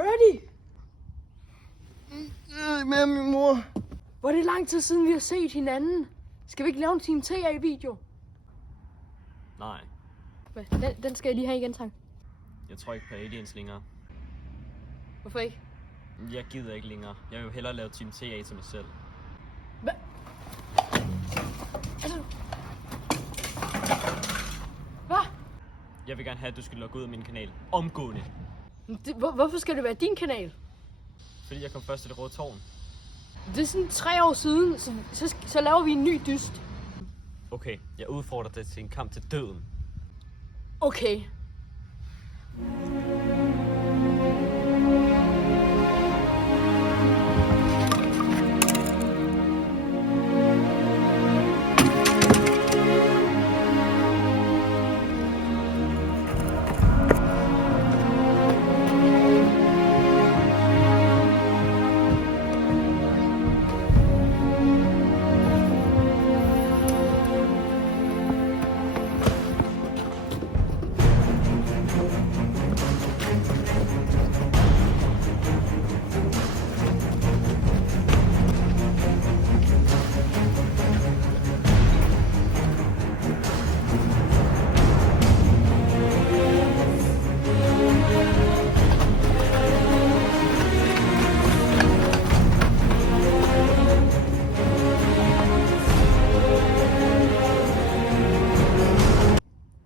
Freddy! Med min mor. Hvor er det lang tid siden, vi har set hinanden? Skal vi ikke lave en Team TA-video? Nej, Den skal jeg lige have igen, tak. jeg tror ikke på aliens længere. Hvorfor ikke? Jeg gider ikke længere. Jeg vil jo hellere lave Team TA til mig selv. Hvad? Altså... Hvad? Jeg vil gerne have, at du skal logge ud af min kanal. Omgående. Hvorfor skal det være din kanal? Fordi jeg kom først til det røde tårn. Det er sådan 3 år siden, så laver vi en ny dyst. Okay, jeg udfordrer dig til en kamp til døden. Okay.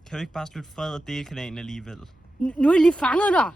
Kan vi ikke bare slutte fred og dele kanalen alligevel? Nu er jeg lige fanget dig.